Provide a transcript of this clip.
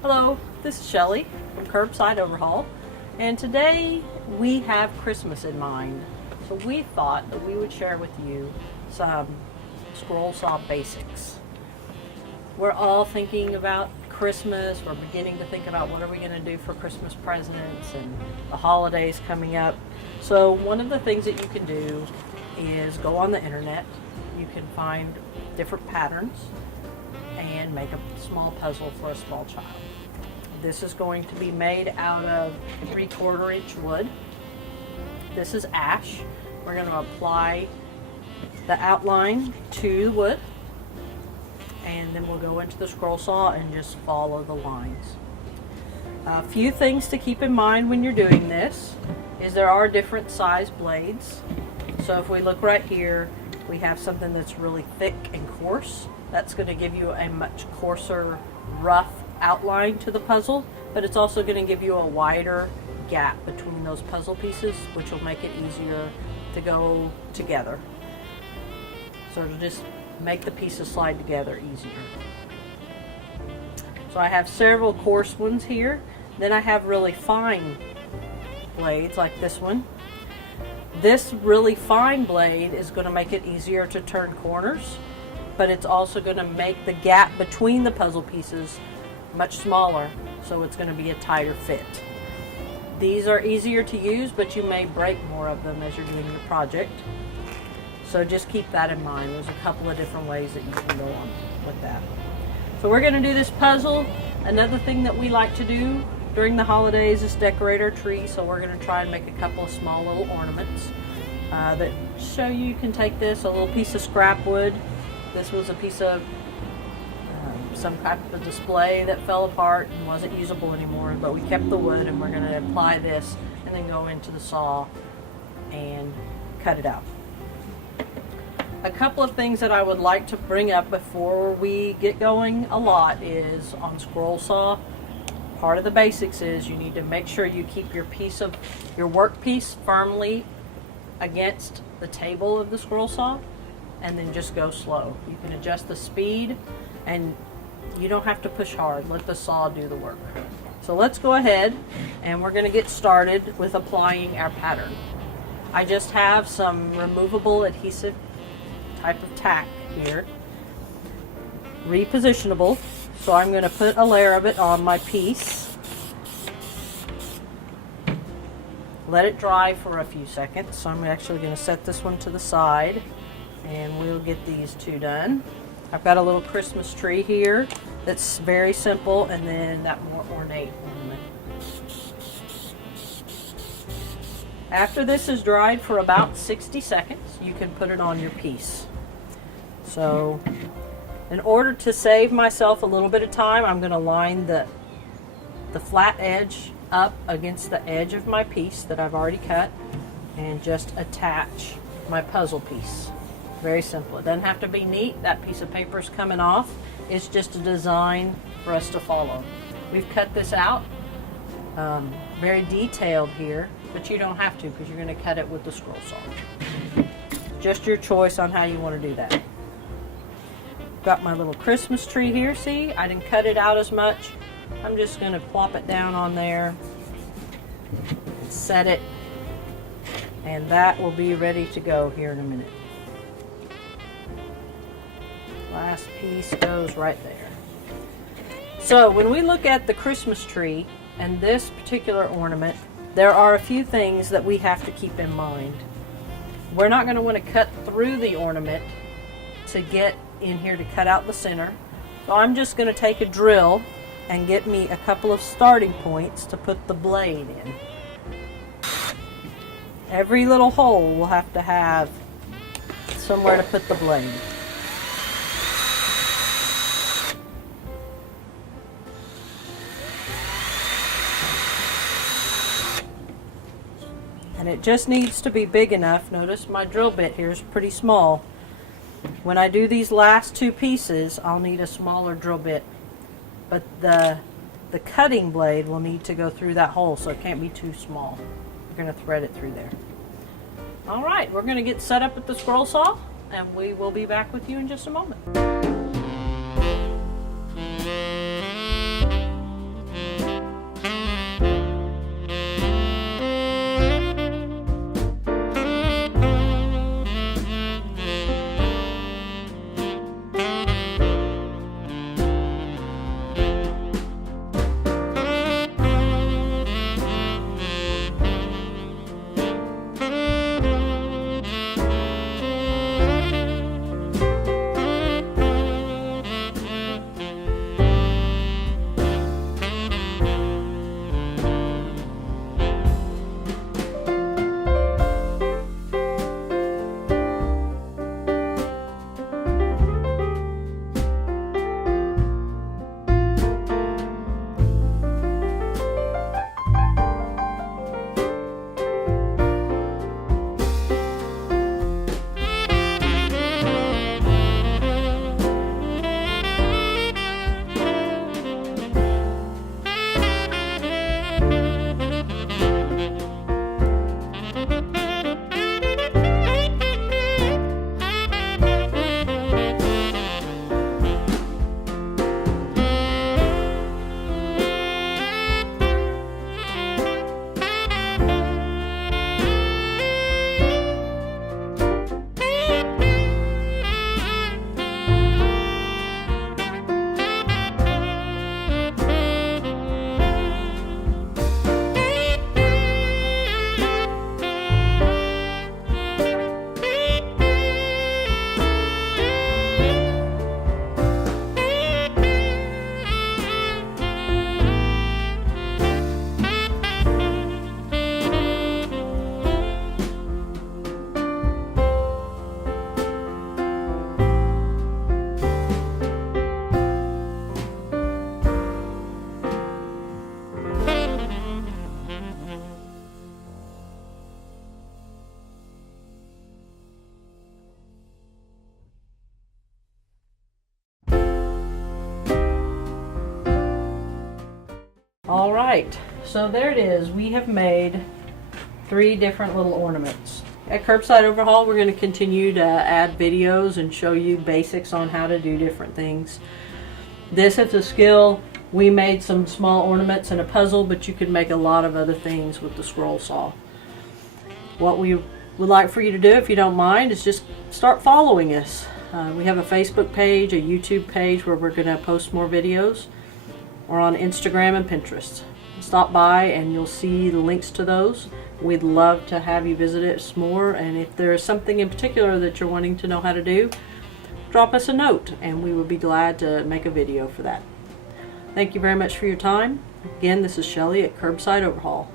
Hello, this is Shelly from Curbside Overhaul, and today we have Christmas in mind. So we thought that we would share with you some scroll saw basics. We're all thinking about Christmas. We're beginning to think about what are we going to do for Christmas presents and the holidays coming up. So one of the things that you can do is go on the internet. You can find different patterns and make a small puzzle for a small child. This is going to be made out of 3/4 inch wood. This is ash. We're going to apply the outline to the wood, and then we'll go into the scroll saw and just follow the lines. A few things to keep in mind when you're doing this is there are different size blades. So if we look right here, we have something that's really thick and coarse. That's going to give you a much coarser, rough outline to the puzzle, but it's also going to give you a wider gap between those puzzle pieces, which will make it easier to go together. So it'll just make the pieces slide together easier. So I have several coarse ones here. Then I have really fine blades like this one. This really fine blade is going to make it easier to turn corners, but it's also going to make the gap between the puzzle pieces much smaller, so it's going to be a tighter fit. These are easier to use, but you may break more of them as you're doing your project. So just keep that in mind. There's a couple of different ways that you can go on with that. So we're going to do this puzzle. Another thing that we like to do during the holidays is decorate our tree, so we're going to try and make a couple of small little ornaments that show you can take this, a little piece of scrap wood. This was a piece of some kind of a display that fell apart and wasn't usable anymore, but we kept the wood, and we're going to apply this and then go into the saw and cut it out. A couple of things that I would like to bring up before we get going a lot is on scroll saw. Part of the basics is you need to make sure you keep your workpiece firmly against the table of the scroll saw, and then just go slow. You can adjust the speed, and you don't have to push hard. Let the saw do the work. So let's go ahead, and we're going to get started with applying our pattern. I just have some removable adhesive type of tack here, repositionable. So I'm going to put a layer of it on my piece, let it dry for a few seconds. So I'm actually going to set this one to the side, and we'll get these two done. I've got a little Christmas tree here that's very simple, and then that more ornate ornament. After this is dried for about 60 seconds, you can put it on your piece. So in order to save myself a little bit of time, I'm going to line the flat edge up against the edge of my piece that I've already cut, and just attach my puzzle piece. Very simple. It doesn't have to be neat. That piece of paper is coming off. It's just a design for us to follow. We've cut this out very detailed here, but you don't have to, because you're going to cut it with the scroll saw. Just your choice on how you want to do that. Got my little Christmas tree here. See, I didn't cut it out as much. I'm just going to plop it down on there, set it, and that will be ready to go here in a minute. Last piece goes right there. So when we look at the Christmas tree and this particular ornament, there are a few things that we have to keep in mind. We're not going to want to cut through the ornament to get in here to cut out the center. So I'm just going to take a drill and get me a couple of starting points to put the blade in. Every little hole will have to have somewhere to put the blade. And it just needs to be big enough. Notice my drill bit here is pretty small. When I do these last two pieces, I'll need a smaller drill bit, but the cutting blade will need to go through that hole, so it can't be too small. We're going to thread it through there. All right, we're going to get set up at the scroll saw, and we will be back with you in just a moment. All right, so there it is. We have made 3 different little ornaments. At Curbside Overhaul, we're going to continue to add videos and show you basics on how to do different things. This is a skill. We made some small ornaments and a puzzle, but you could make a lot of other things with the scroll saw. What we would like for you to do, if you don't mind, is just start following us. We have a Facebook page, a YouTube page where we're going to post more videos. We're on Instagram and Pinterest. Stop by and you'll see the links to those. We'd love to have you visit us more, and if there is something in particular that you're wanting to know how to do, drop us a note and we would be glad to make a video for that. Thank you very much for your time. Again, this is Shelley at Curbside Overhaul.